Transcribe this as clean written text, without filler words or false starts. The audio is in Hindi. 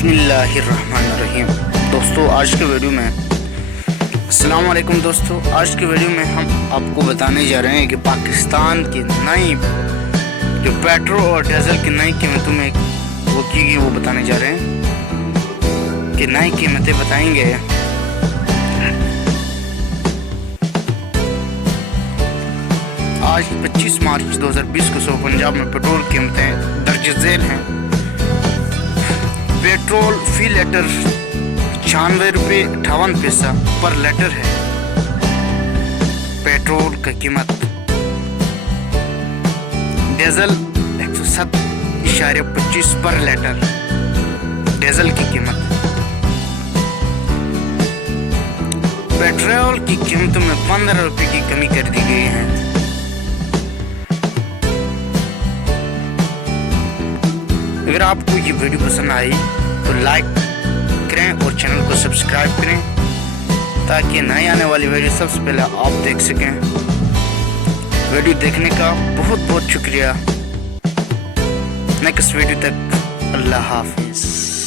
बिस्मिल्लाहिर्रहमानिर्रहीम। दोस्तों आज के वीडियो में अस्सलाम वालेकुम दोस्तों, आज के वीडियो में हम आपको बताने जा रहे हैं कि पाकिस्तान की नई जो पेट्रोल और डीजल की नई कीमतों में वो की गई वो बताने जा रहे हैं कि नई कीमतें बताएंगे। आज 25 मार्च 2020 को पंजाब में पेट्रोल कीमतें दर्ज झेल हैं। पेट्रोल फी लीटर 96 रुपये 58 पैसा पर लीटर है। पेट्रोल की कीमत डीजल 107.25 पर लीटर डीजल की कीमत। पेट्रोल की कीमतों में 15 रुपये की कमी कर दी गई है। अगर आपको ये वीडियो पसंद आई तो लाइक करें और चैनल को सब्सक्राइब करें ताकि नई आने वाली वीडियो सबसे पहले आप देख सकें। वीडियो देखने का बहुत बहुत शुक्रिया। नेक्स्ट वीडियो तक अल्लाह हाफिज़।